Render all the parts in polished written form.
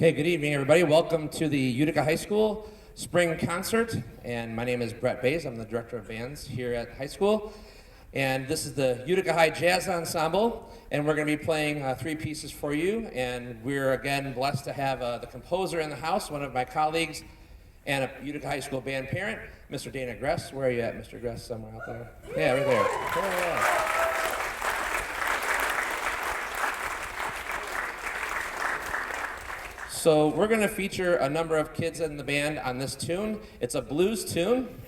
Okay, good evening, everybody. Welcome to the Utica High School Spring Concert. And my name is Brett Bays. I'm the director of bands here at high school. And this is the Utica High Jazz Ensemble. And we're going to be playing three pieces for you. And we're, again, blessed to have the composer in the house, one of my colleagues, and a Utica High School band parent, Mr. Dana Gress. Where are you at, Mr. Gress? Somewhere out there? Yeah, right there. Yeah. So we're going to feature a number of kids in the band on this tune. It's a blues tune,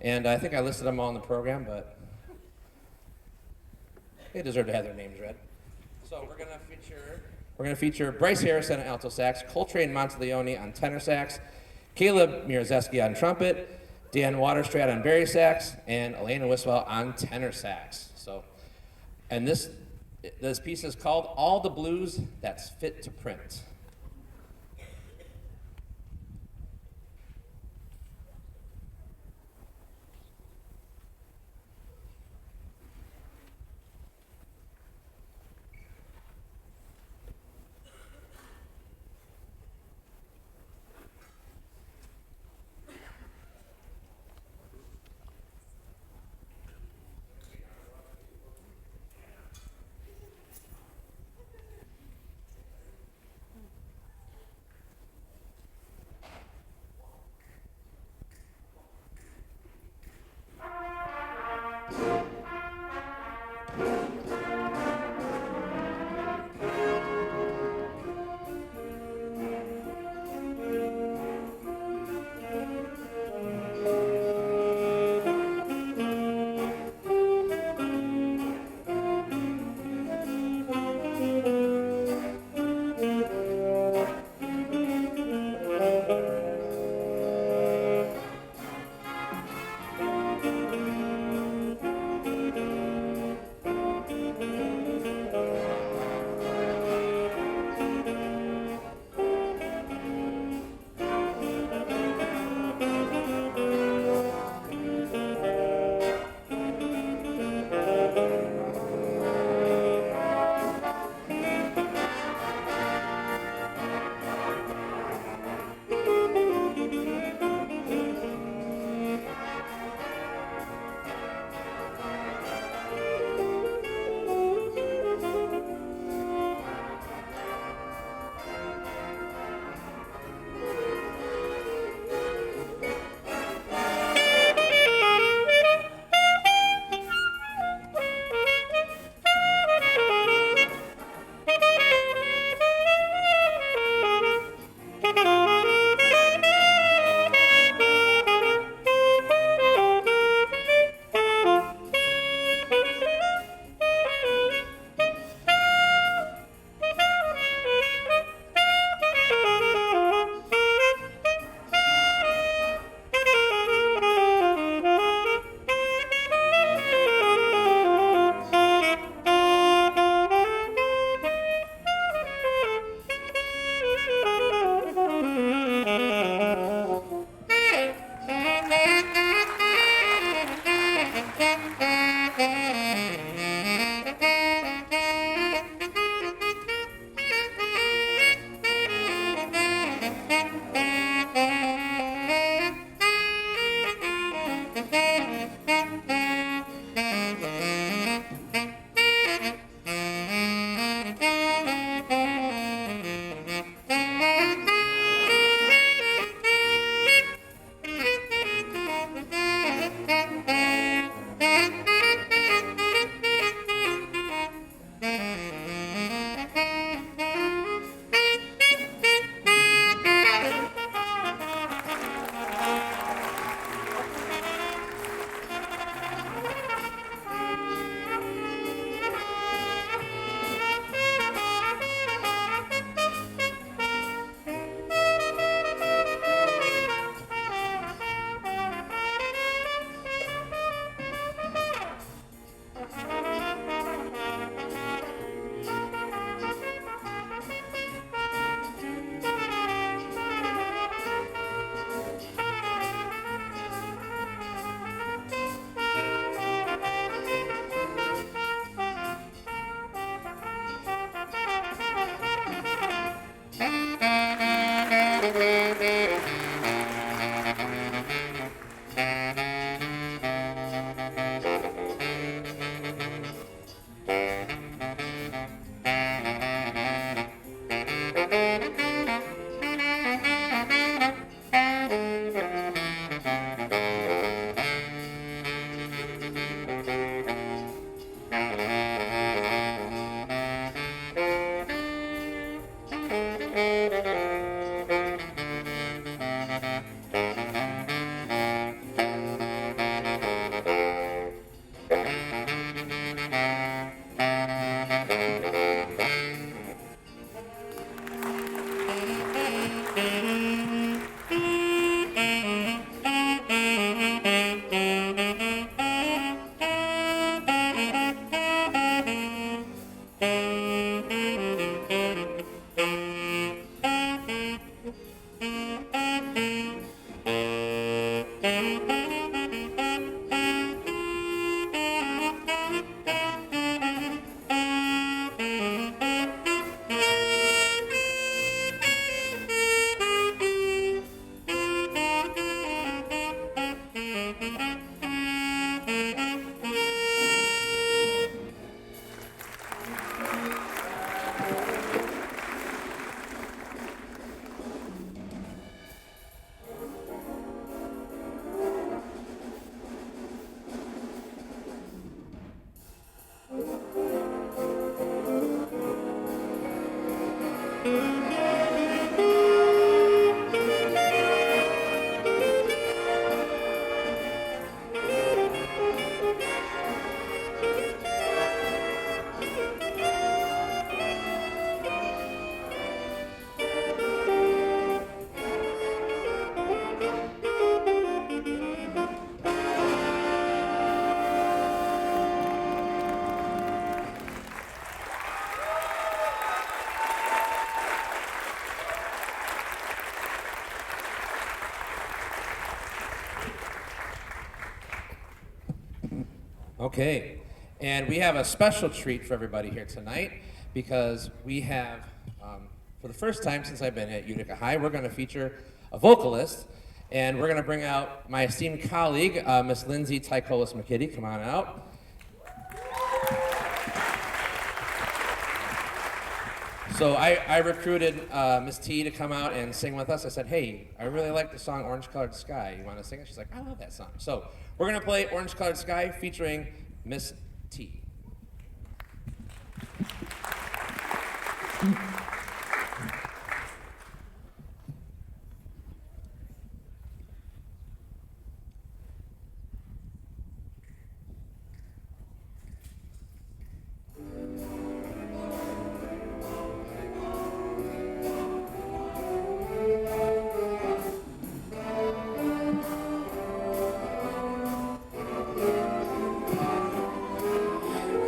and I think I listed them all in the program, but they deserve to have their names read. So we're going to feature Bryce Harrison on alto sax, Coltrane Monteleone on tenor sax, Caleb Mierzewski on trumpet, Dan Waterstrat on bari sax, and Elena Wiswell on tenor sax. And this piece is called All the Blues That's Fit to Print. Okay, and we have a special treat for everybody here tonight because we have, for the first time since I've been at Utica High, we're going to feature a vocalist, and we're going to bring out my esteemed colleague, Miss Lindsay Tykolis McKitty. Come on out. So I recruited Miss T to come out and sing with us. I said, hey, I really like the song Orange Colored Sky. You want to sing it? She's like, I love that song. So we're going to play Orange Colored Sky featuring Miss T.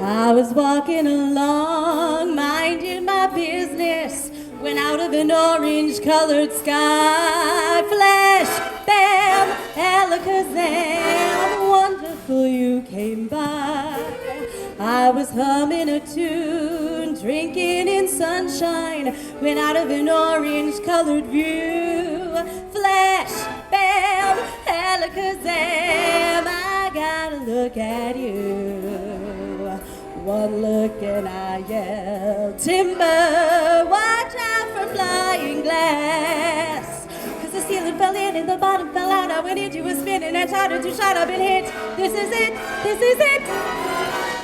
I was walking along, minding my business, when out of an orange-colored sky, flash, bam, alakazam, wonderful you came by. I was humming a tune, drinking in sunshine, when out of an orange-colored view, flash, bam, alakazam, I gotta look at you. One look and I yelled, timber, watch out for flying glass. Cause the ceiling fell in and the bottom fell out. I went into a spin and I started to shut up and hit. This is it, this is it.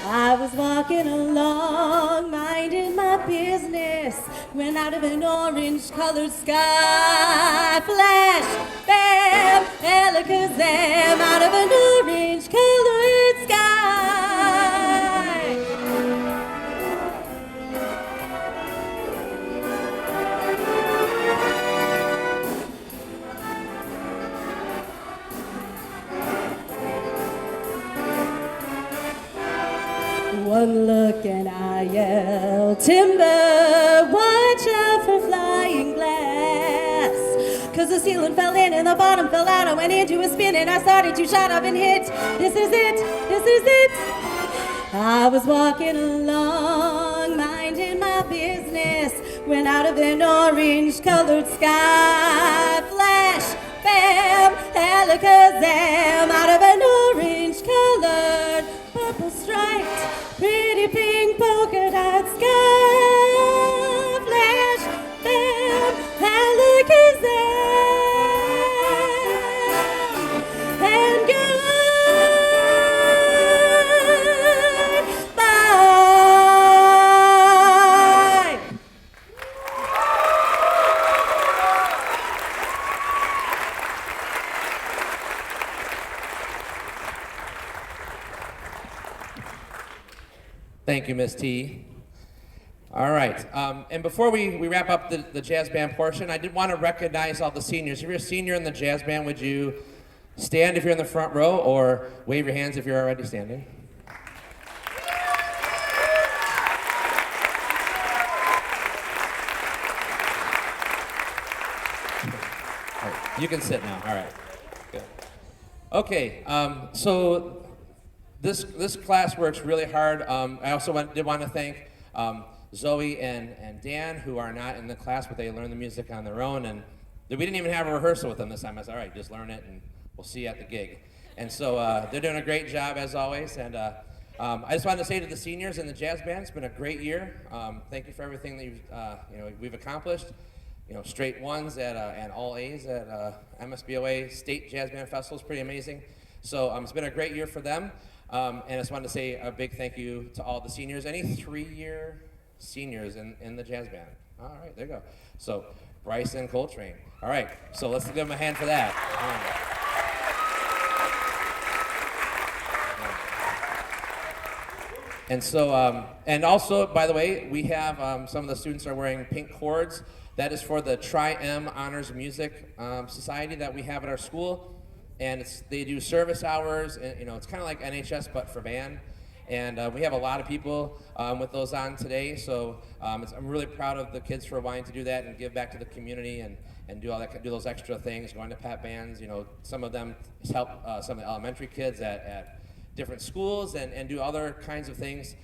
I was walking along, minding my business, when out of an orange-colored sky, flash, bam, alakazam, out of an orange-colored sky. One look and I yelled, timber, watch out for flying glass. Cause the ceiling fell in and the bottom fell out. I went into a spin and I started to shut up and hit. This is it, this is it. I was walking along, minding my business, when out of an orange-colored sky, flash, bam, alakazam, out of an orange-colored, purple striped, pretty pink polka dot sky, flash, bam, alakazam, and goodbye. Thank you, Miss T. All right, and before we wrap up the jazz band portion, I did want to recognize all the seniors. If you're a senior in the jazz band, would you stand if you're in the front row, or wave your hands if you're already standing? You can sit now. All right. Good. Okay. So this class works really hard. I also did want to thank Zoe and Dan, who are not in the class, but they learn the music on their own. And we didn't even have a rehearsal with them this time. I said, all right, just learn it, and we'll see you at the gig. And so they're doing a great job as always. And I just wanted to say to the seniors in the jazz band, it's been a great year. Thank you for everything that we've accomplished. Straight ones and all A's at MSBOA State Jazz Band Festival is pretty amazing. So it's been a great year for them. And I just wanted to say a big thank you to all the seniors. Any 3-year seniors in the jazz band? All right, there you go. So Bryson Coltrane. All right, so let's give them a hand for that. And so, and also, by the way, we have some of the students are wearing pink cords. That is for the Tri-M Honors Music Society that we have at our school. And they do service hours, and it's kind of like NHS but for band. And we have a lot of people with those on today, so I'm really proud of the kids for wanting to do that and give back to the community and do all that, do those extra things, going to pep bands. Some of them help some of the elementary kids at different schools and do other kinds of things,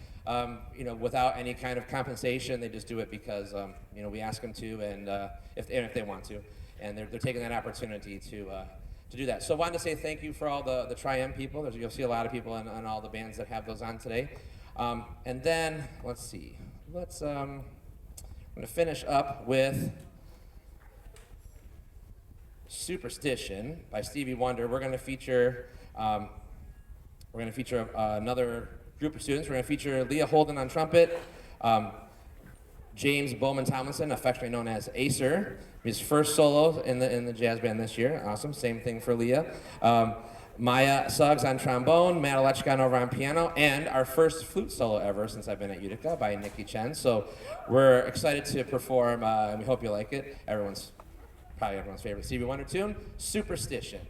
without any kind of compensation. They just do it because, we ask them to, and if they want to. And they're taking that opportunity to do that. So I wanted to say thank you for all the Tri-M people. You'll see a lot of people on all the bands that have those on today. And then, let's see. I'm going to finish up with Superstition by Stevie Wonder. We're going to feature another group of students. We're going to feature Leah Holden on trumpet, James Bowman Tomlinson, affectionately known as Acer, his first solo in the jazz band this year. Awesome. Same thing for Leah. Maya Suggs on trombone, Matt Alechkon over on piano, and our first flute solo ever since I've been at Utica by Nikki Chen. So we're excited to perform, and we hope you like it. Probably everyone's favorite Stevie Wonder tune, Superstition.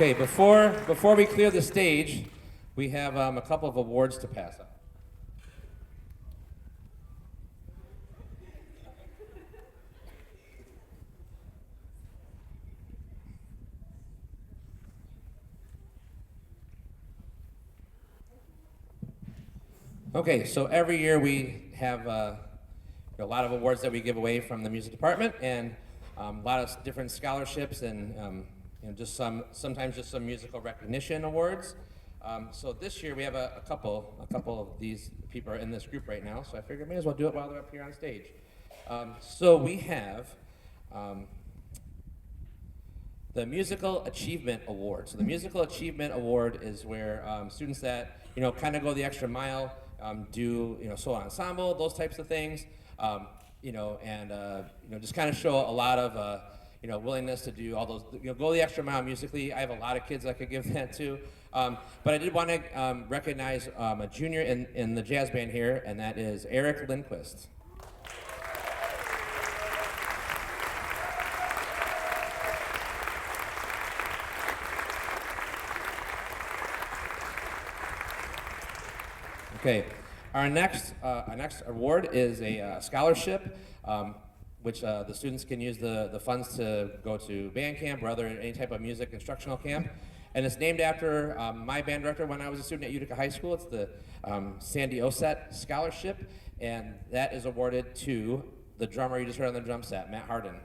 Okay, before we clear the stage, we have a couple of awards to pass out. Okay, so every year we have a lot of awards that we give away from the music department, and a lot of different scholarships, and sometimes just some musical recognition awards. So this year we have a couple of these people are in this group right now, so I figured I may as well do it while they're up here on stage. So we have the Musical Achievement Award. So the Musical Achievement Award is where students that kind of go the extra mile, do solo ensemble, those types of things, just kind of show a lot of willingness to do all those, go the extra mile musically. I have a lot of kids I could give that to, but I did want to recognize a junior in the jazz band here, and that is Eric Lindquist. Okay, Our next award is a scholarship, which the students can use the funds to go to band camp or any type of music instructional camp. And it's named after my band director when I was a student at Utica High School. It's the Sandy Osset Scholarship, and that is awarded to the drummer you just heard on the drum set, Matt Harden.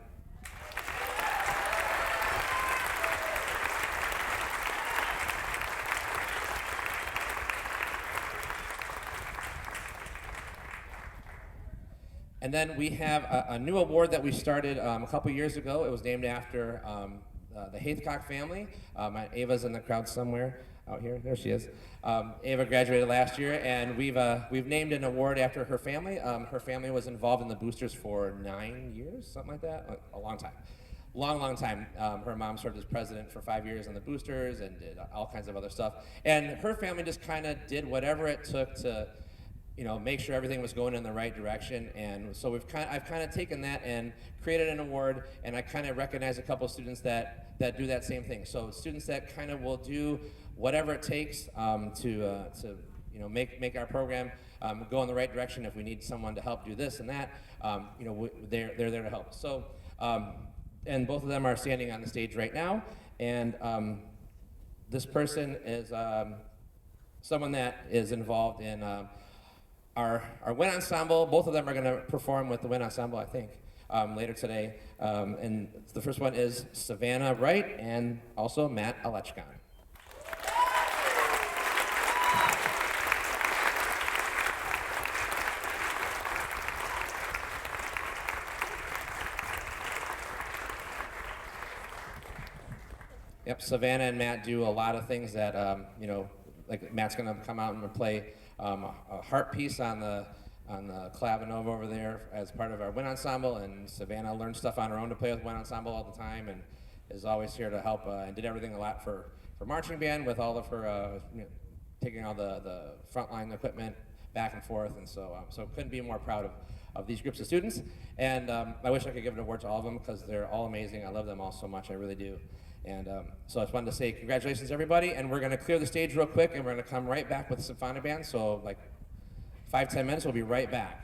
And then we have a new award that we started a couple years ago. It was named after the Haithcock family. Ava's in the crowd somewhere out here. There she is. Ava graduated last year, and we've named an award after her family. Her family was involved in the Boosters for 9 years, something like that. A long time. Long time. Her mom served as president for 5 years on the Boosters and did all kinds of other stuff. And her family just kind of did whatever it took to make sure everything was going in the right direction. And so I've kind of taken that and created an award, and I kind of recognize a couple of students that do that same thing. So students that kind of will do whatever it takes to make our program go in the right direction. If we need someone to help do this and that, they're there to help. So, and both of them are standing on the stage right now, and this person is someone that is involved in our wind ensemble. Both of them are going to perform with the wind ensemble, I think, later today. And the first one is Savannah Wright and also Matt Alechkon. Yep, Savannah and Matt do a lot of things that, like Matt's going to come out and play a harp piece on the clavinova over there as part of our wind ensemble, and Savannah learned stuff on her own to play with wind ensemble all the time, and is always here to help and did everything a lot for marching band with all of her taking all the frontline equipment back and forth, and so couldn't be more proud of these groups of students. And I wish I could give an award to all of them because they're all amazing. I love them all so much, I really do. And so I just wanted to say congratulations, everybody, and we're going to clear the stage real quick, and we're going to come right back with the Symphonic band, so like 5-10 minutes, we'll be right back.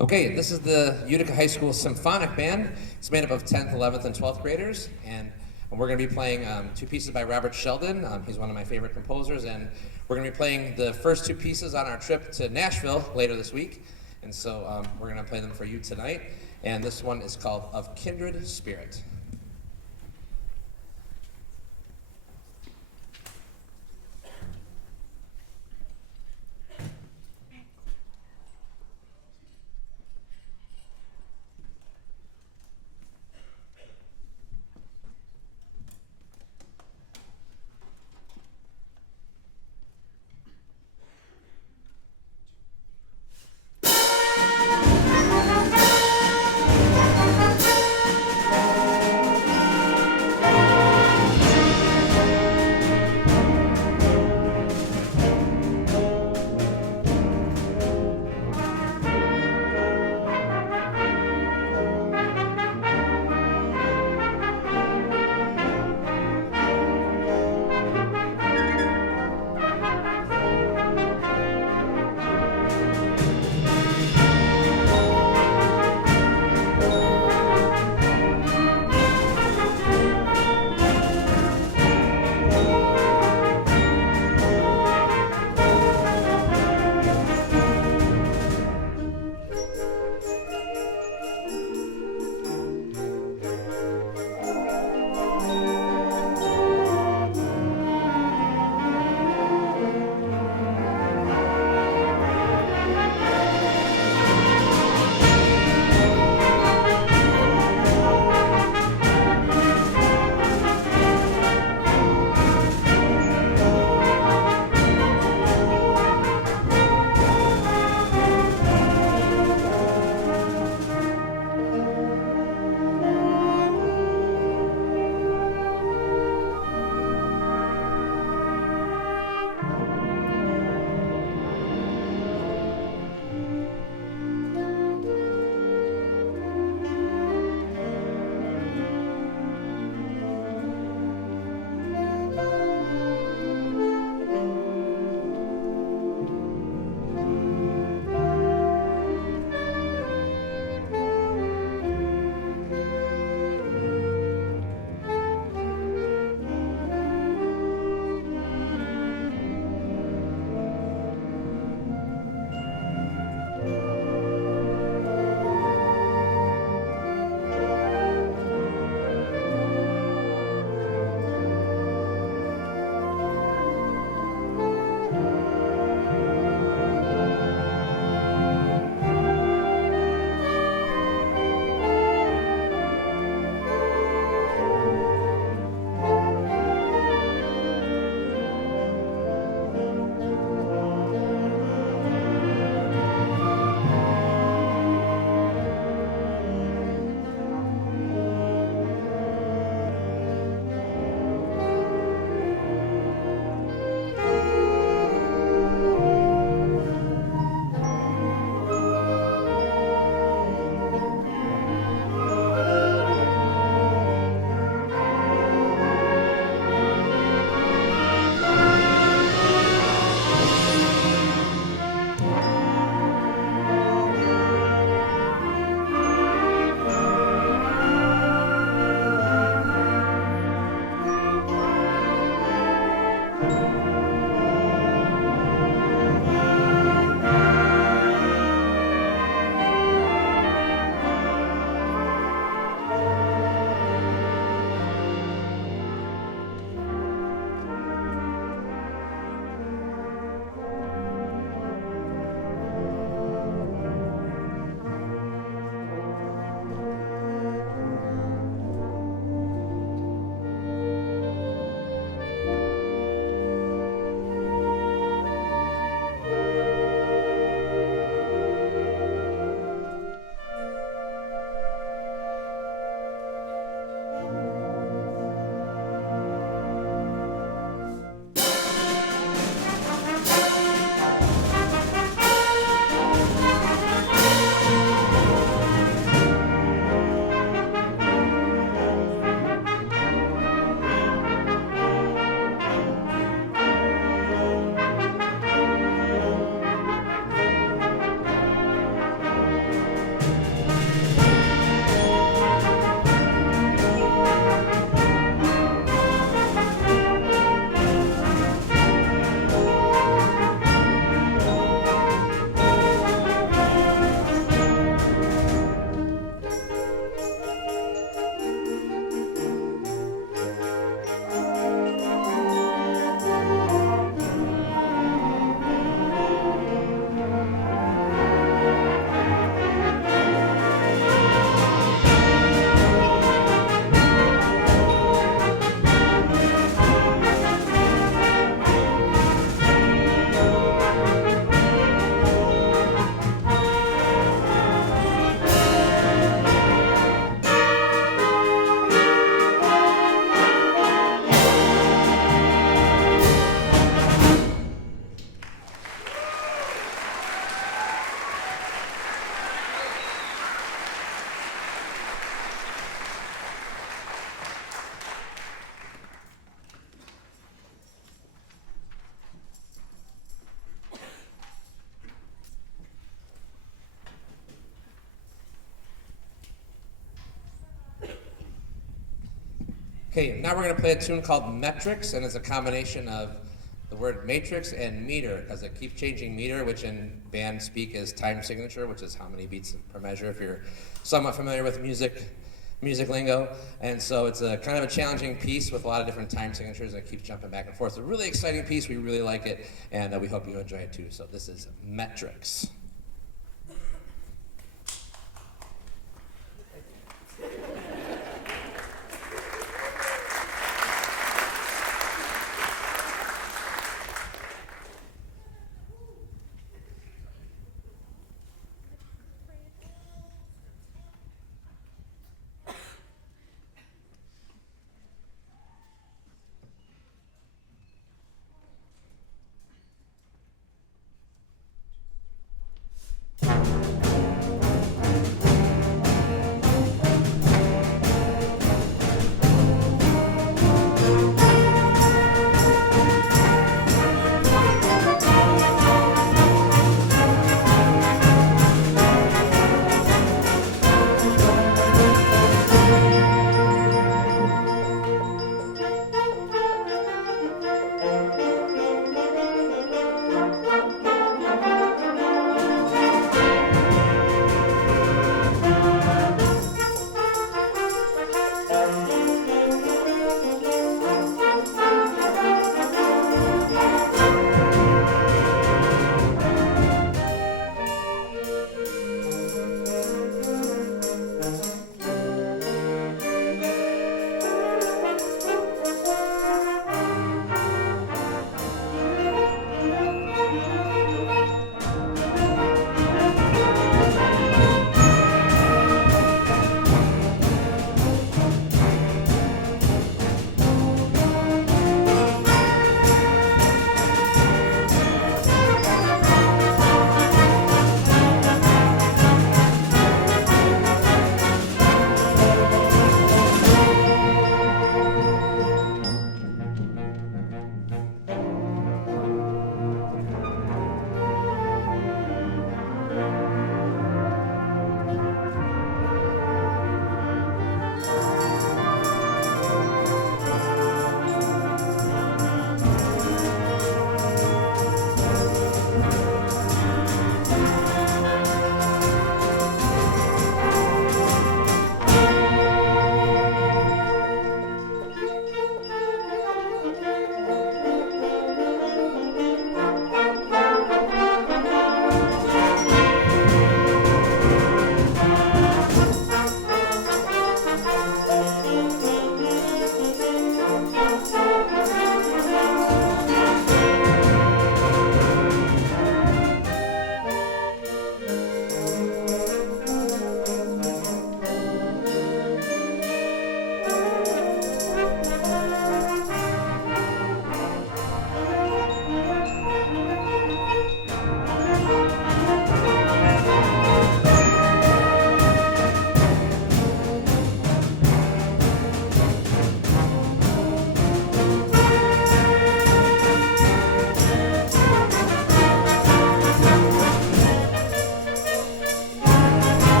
Okay, this is the Utica High School Symphonic Band. It's made up of 10th, 11th, and 12th graders, and we're going to be playing two pieces by Robert Sheldon. He's one of my favorite composers, and we're going to be playing the first two pieces on our trip to Nashville later this week, and so we're going to play them for you tonight, and this one is called Of Kindred Spirit. Okay, now we're going to play a tune called Metrics, and it's a combination of the word matrix and meter, because it keeps changing meter, which in band speak is time signature, which is how many beats per measure, if you're somewhat familiar with music lingo. And so it's a kind of a challenging piece with a lot of different time signatures, and it keeps jumping back and forth. It's a really exciting piece. We really like it, and we hope you enjoy it too. So this is Metrics.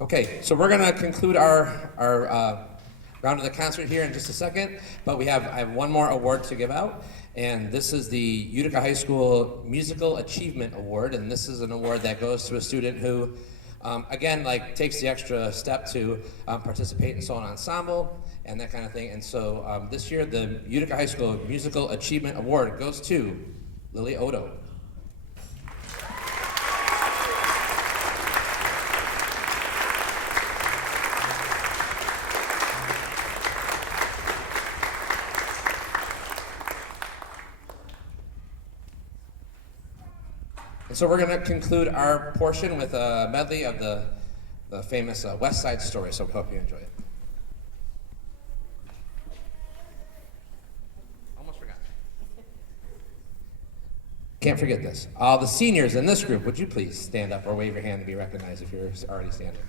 Okay, so we're gonna conclude our round of the concert here in just a second, but I have one more award to give out, and this is the Utica High School Musical Achievement Award, and this is an award that goes to a student who again, like takes the extra step to participate in solo ensemble and that kind of thing. And so this year, the Utica High School Musical Achievement Award goes to Lily Odo. And so we're going to conclude our portion with a medley of the famous West Side Story, so we hope you enjoy it. Almost forgot. Can't forget this. All the seniors in this group, would you please stand up or wave your hand to be recognized if you're already standing?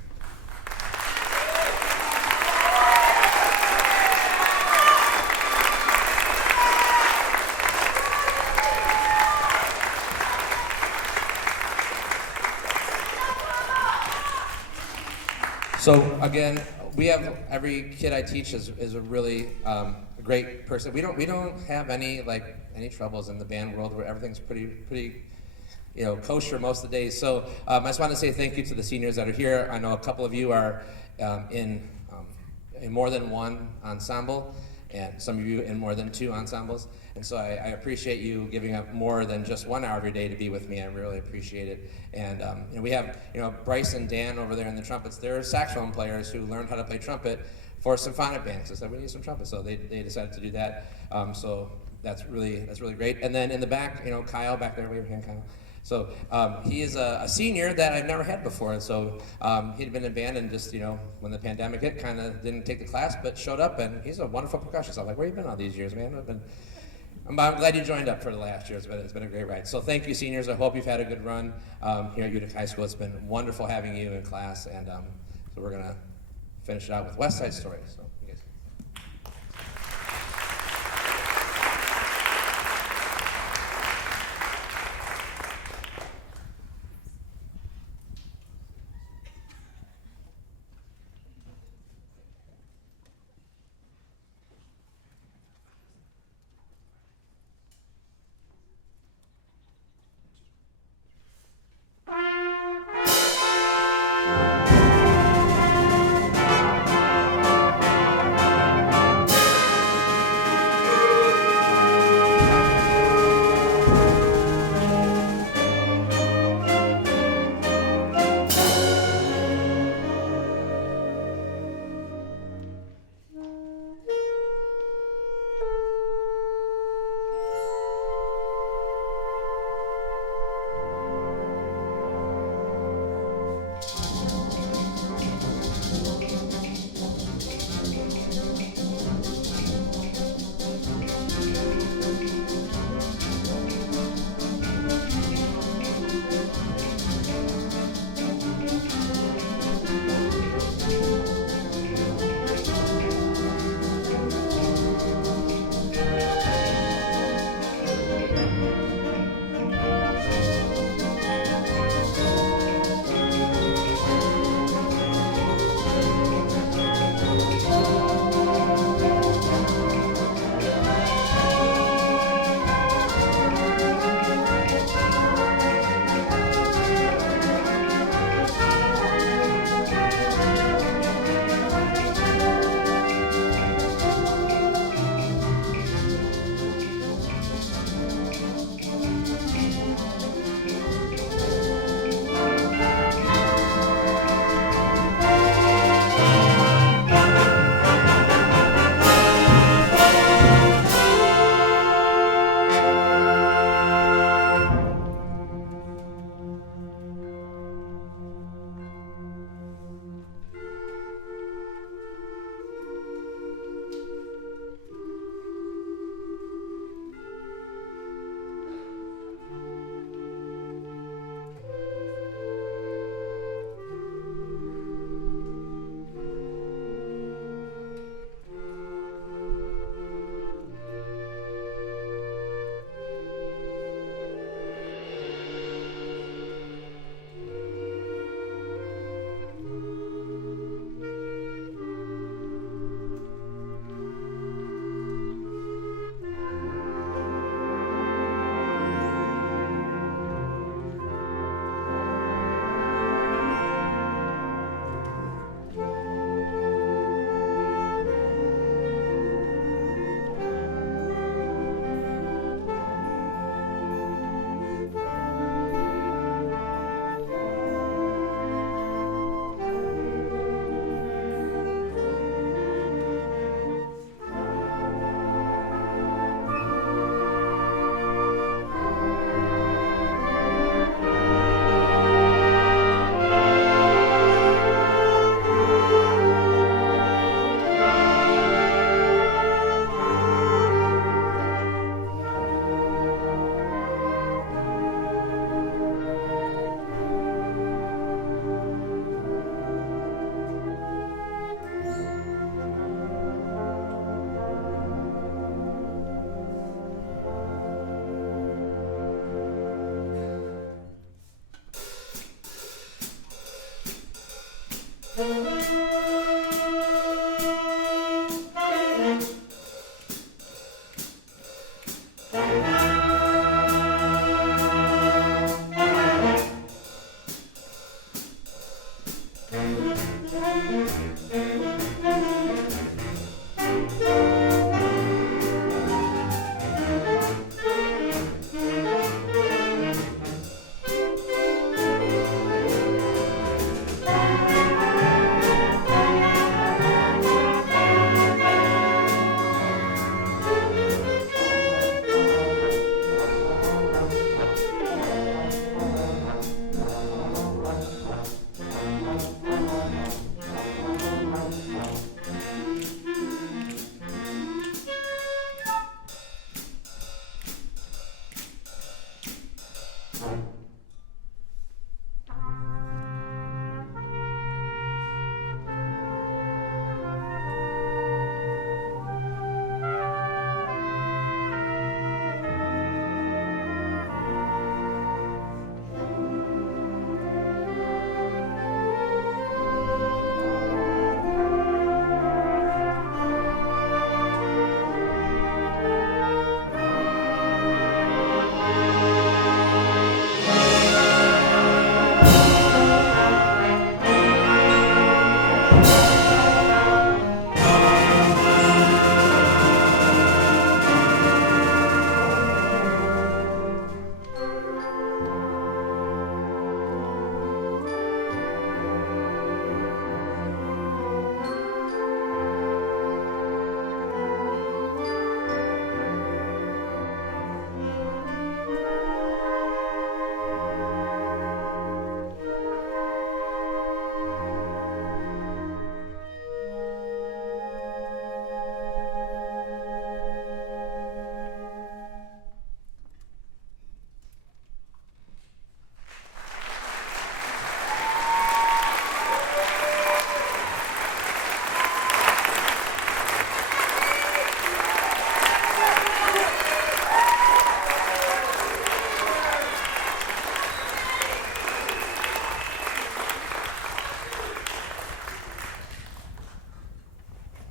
So again, we have every kid I teach is a really great person. We don't have any troubles in the band world where everything's pretty kosher most of the days. So I just want to say thank you to the seniors that are here. I know a couple of you are in more than one ensemble, and some of you in more than two ensembles. And so I appreciate you giving up more than just 1 hour of your day to be with me. I really appreciate it. And we have Bryce and Dan over there in the trumpets. They're saxophone players who learned how to play trumpet for Symphonic bands. So I said we need some trumpets, so they decided to do that. So that's really great. And then in the back, Kyle back there, wave your hand, Kyle. So he is a senior that I've never had before, and so he'd been in band and just, when the pandemic hit, kind of didn't take the class, but showed up, and he's a wonderful percussionist. I'm like, where you been all these years, man? I'm glad you joined up for the last year. It's been a great ride. So thank you, seniors. I hope you've had a good run here at Utica High School. It's been wonderful having you in class, and so we're gonna finish it out with West Side Story. So.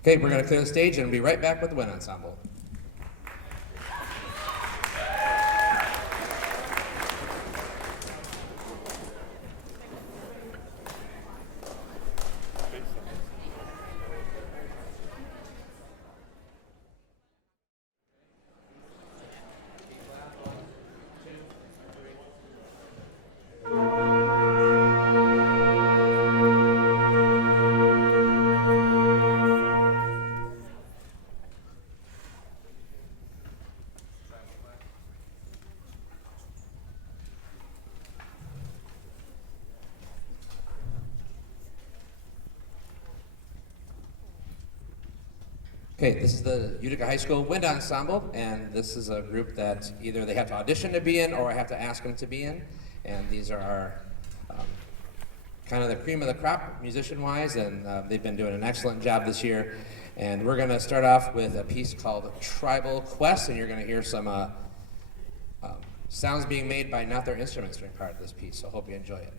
Okay, we're going to clear the stage and be right back with the wind ensemble. Okay, this is the Utica High School Wind Ensemble, and this is a group that either they have to audition to be in or I have to ask them to be in. And these are our kind of the cream of the crop musician-wise, and they've been doing an excellent job this year. And we're going to start off with a piece called Tribal Quest, and you're going to hear some sounds being made by not their instruments during part of this piece, so hope you enjoy it.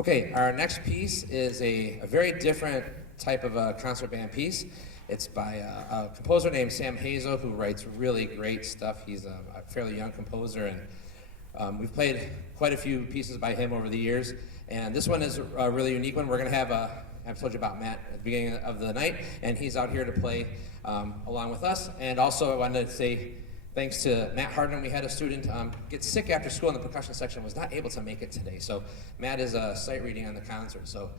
Okay, our next piece is a very different type of a concert band piece. It's by a composer named Sam Hazel, who writes really great stuff. He's a fairly young composer, and we've played quite a few pieces by him over the years. And this one is a really unique one. We're going to have I've told you about Matt at the beginning of the night, and he's out here to play along with us. And also, I wanted to say thanks to Matt Hardin. We had a student get sick after school in the percussion section, was not able to make it today. So Matt is sight reading on the concert, so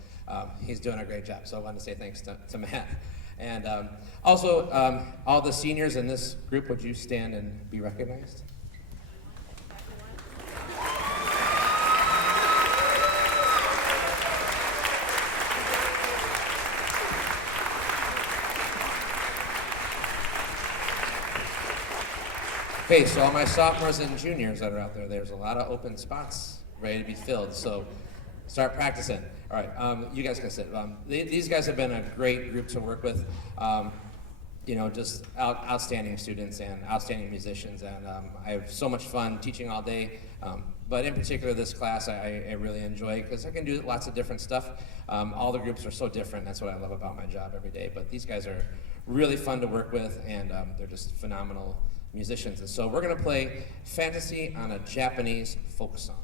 he's doing a great job. So I wanted to say thanks to Matt. And also, all the seniors in this group, would you stand and be recognized? Okay, so all my sophomores and juniors that are out there, there's a lot of open spots ready to be filled, so start practicing. All right, you guys can sit. These guys have been a great group to work with. You know, just outstanding students and outstanding musicians, and I have so much fun teaching all day. But in particular, this class I really enjoy because I can do lots of different stuff. All the groups are so different. That's what I love about my job every day. But these guys are really fun to work with, and they're just phenomenal musicians. And so we're going to play Fantasy on a Japanese folk song.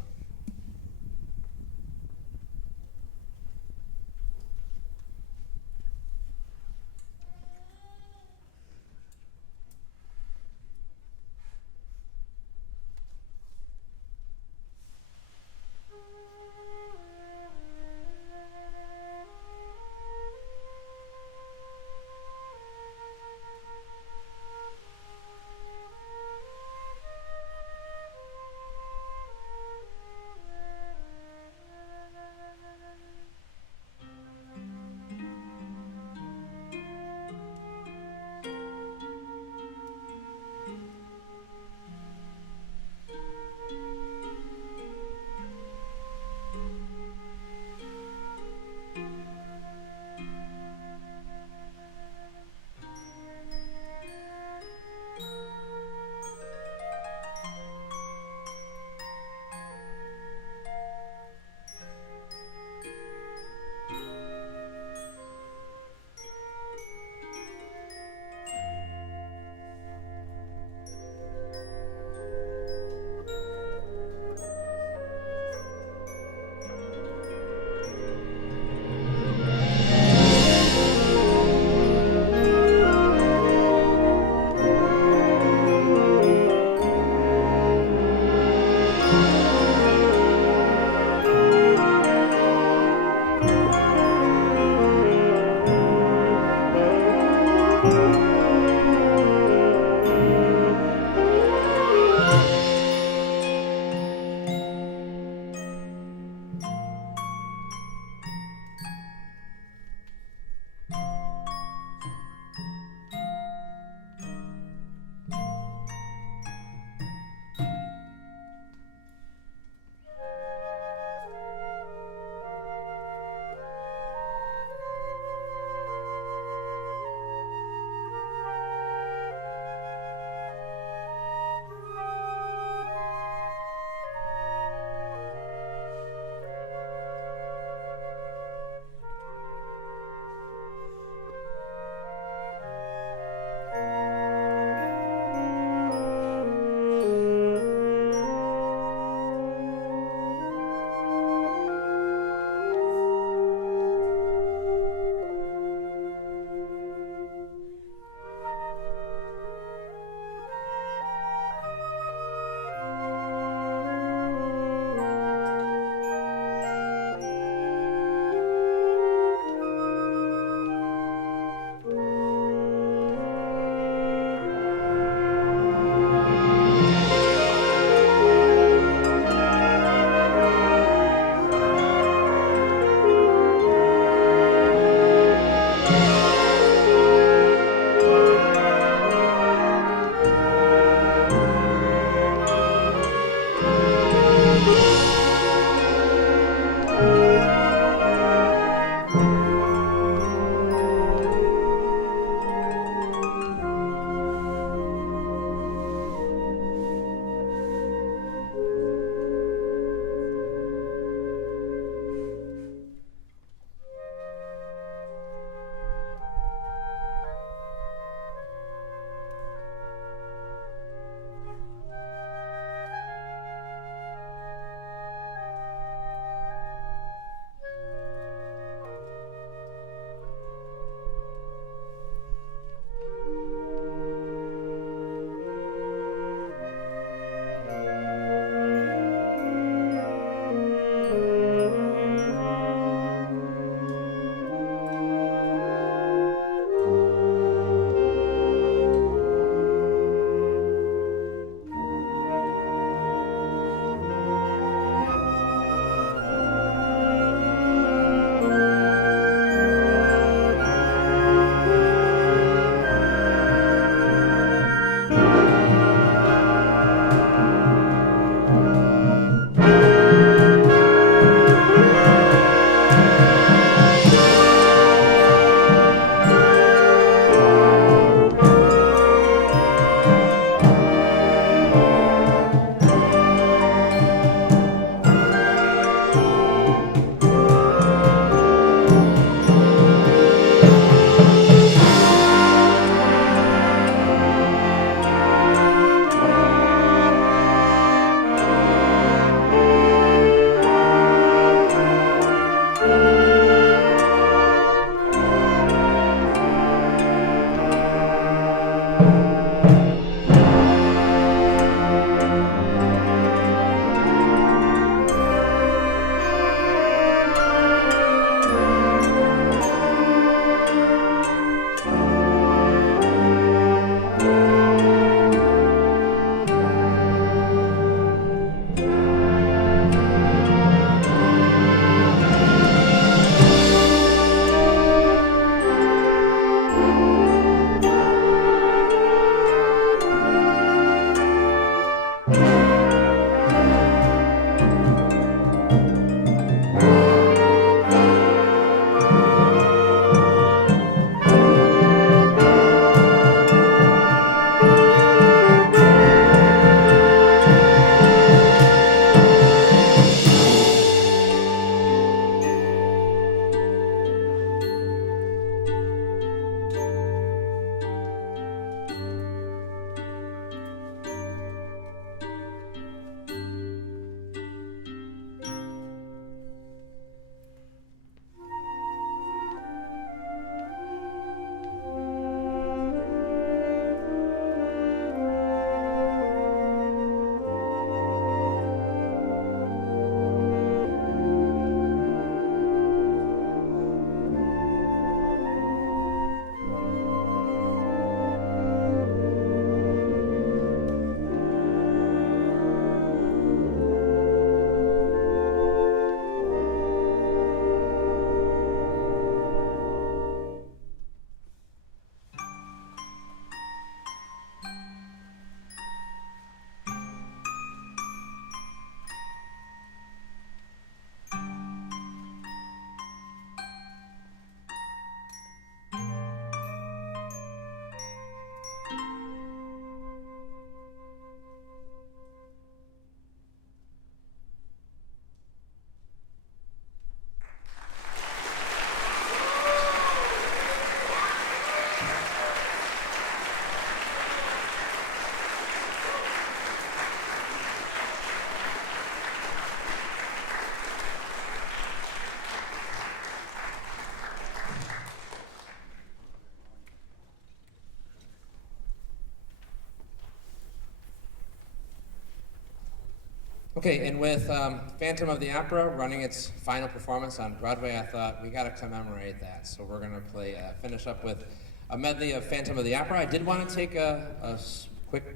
Okay, and with Phantom of the Opera running its final performance on Broadway, I thought we got to commemorate that. So we're going to finish up with a medley of Phantom of the Opera. I did want to take a quick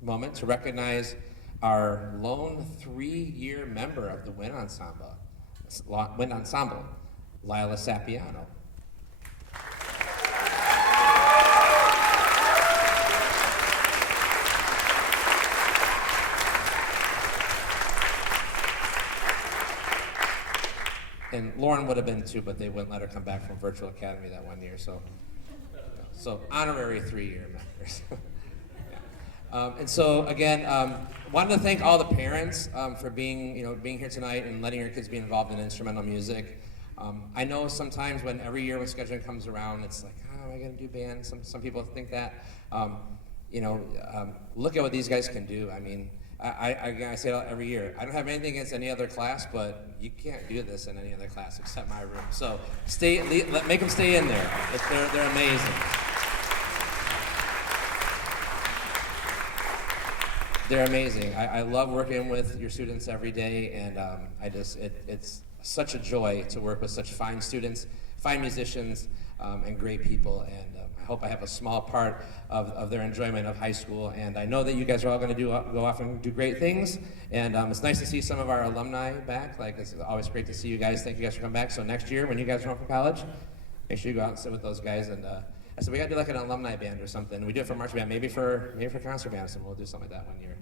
moment to recognize our lone 3-year member of the Wind Ensemble, Lila Sapiano. And Lauren would have been too, but they wouldn't let her come back from Virtual Academy that one year. So honorary 3-year members. And so again, wanted to thank all the parents for being here tonight and letting your kids be involved in instrumental music. I know sometimes every year when scheduling comes around, it's like, oh, am I going to do band? Some people think that. Look at what these guys can do. I mean, I say it every year. I don't have anything against any other class, but you can't do this in any other class except my room. So make them stay in there. They're amazing. They're amazing. I love working with your students every day, and it's such a joy to work with such fine students, fine musicians, and great people. And I hope I have a small part of their enjoyment of high school. And I know that you guys are all going to go off and do great things. And it's nice to see some of our alumni back. Like, it's always great to see you guys. Thank you guys for coming back. So next year, when you guys are home from college, make sure you go out and sit with those guys. And I said we got to do like an alumni band or something. We do it for marching band, maybe for concert band. So we'll do something like that one year.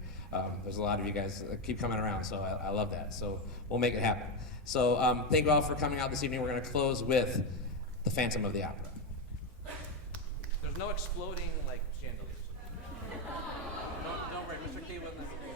There's a lot of you guys that keep coming around, so I love that. So we'll make it happen. So thank you all for coming out this evening. We're going to close with the Phantom of the Opera. There's no exploding like chandeliers. Don't worry, Mr. K wouldn't let me do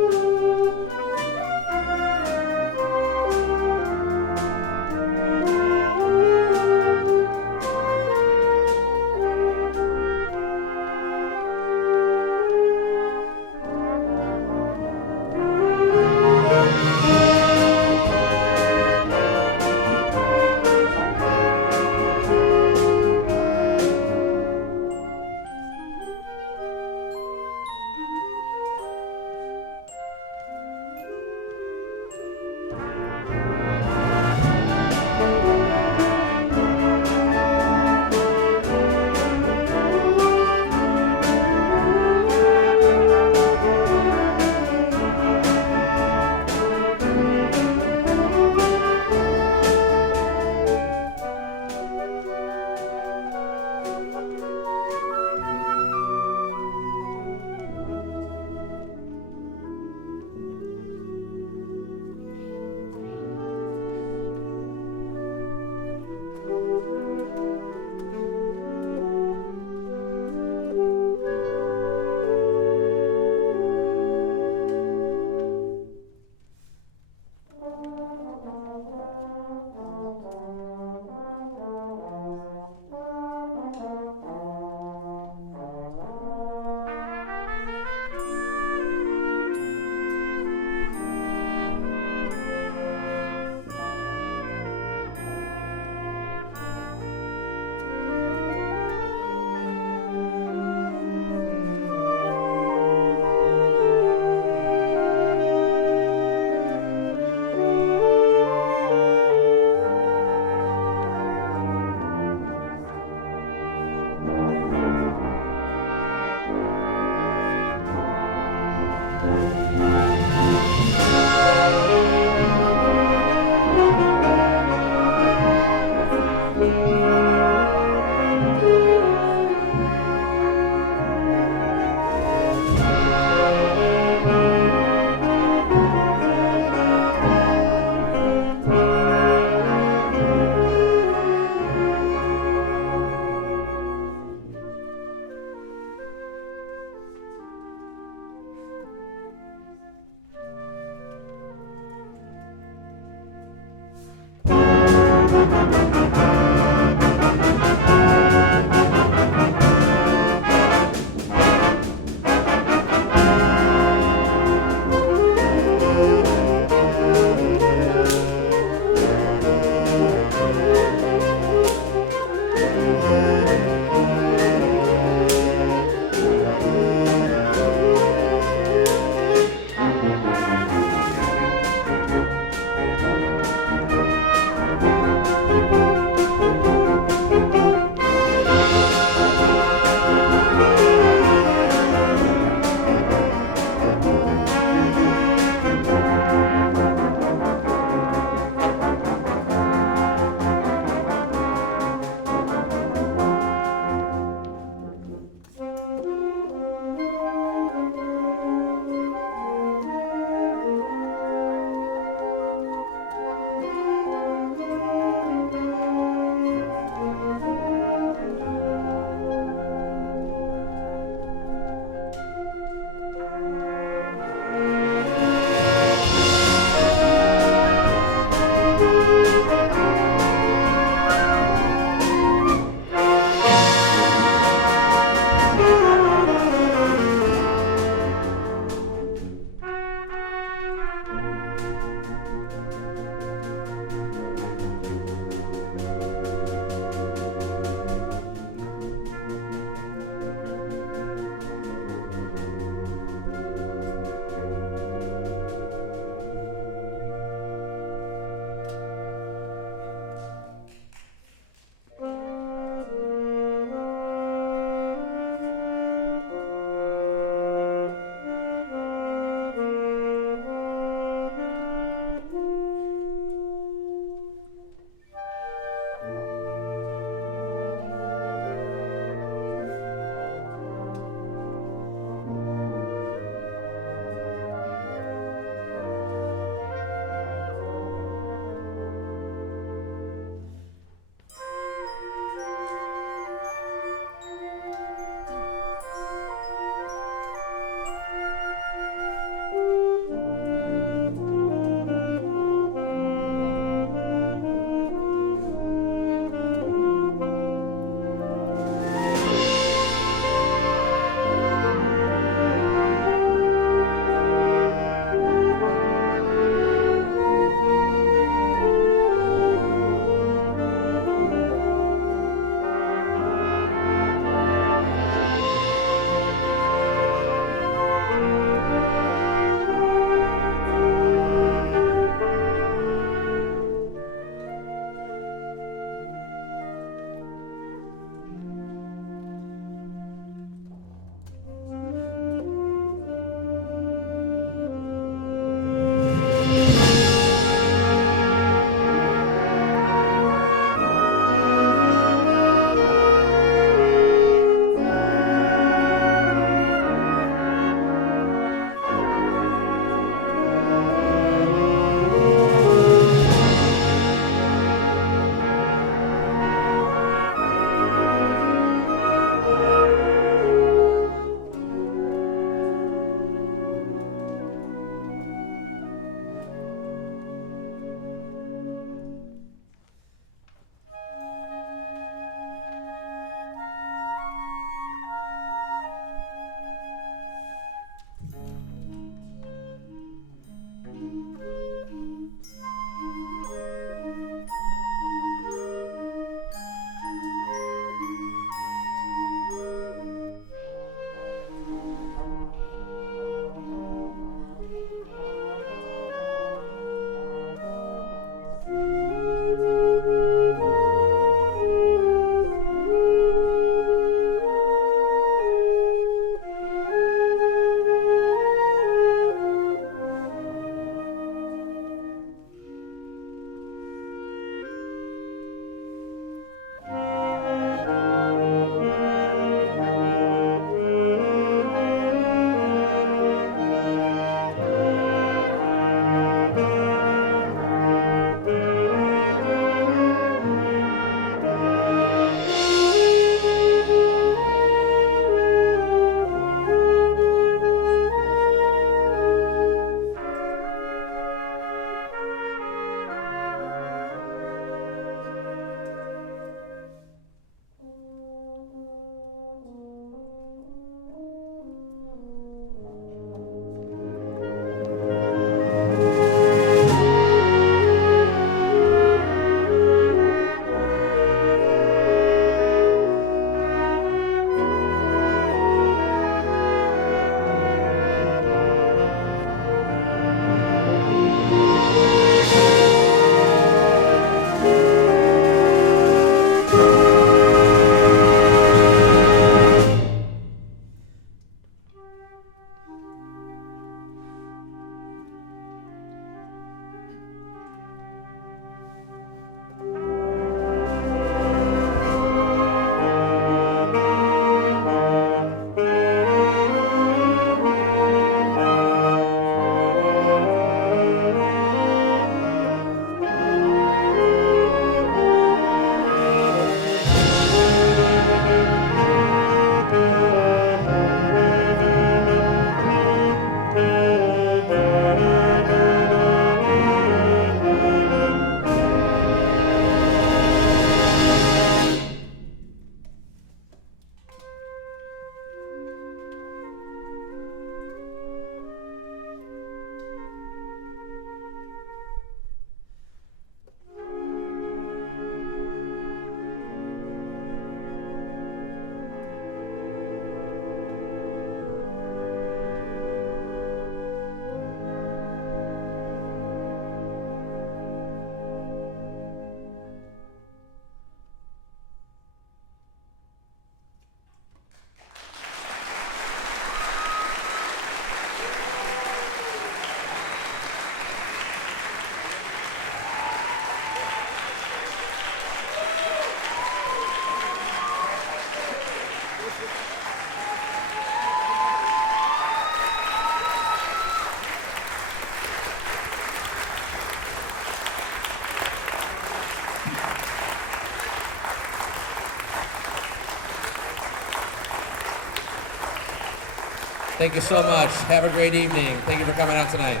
Thank you so much. Have a great evening. Thank you for coming out tonight.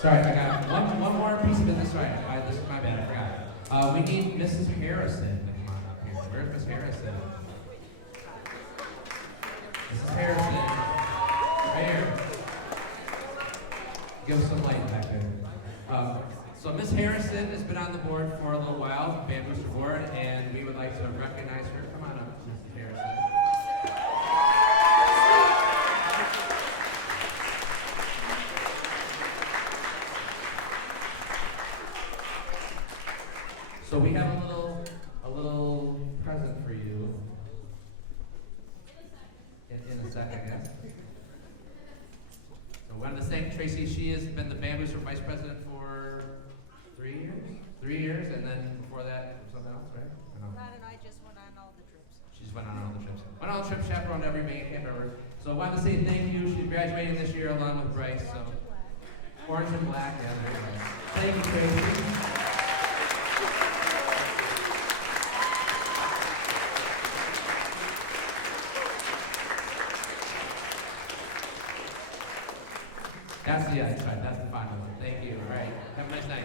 Sorry, I got one more piece of business. Sorry, this is my bad. I forgot. We need Mrs. Harrison to come on up here. Where's Miss Harrison? Mrs. Harrison, right here. Give us some light back there. So Miss Harrison has been on the board for a little while, Band Booster Board, and we would like to recognize her. Come on up, Mrs. Harrison. So we have a little present for you in a second, I guess. So one of the same, Tracy, she has been the Band Booster Vice President for 3 years? 3 years, and then before that, something else, right? Rod and I just went on all the trips. She just went on all the trips. Went on all the trips, chaperoned every band camp ever. So I wanted to say thank you. She's graduating this year along with Bryce. So orange and black, yeah, there you go. Thank you, Tracy. That's the final one. Thank you. All right. Have a nice night.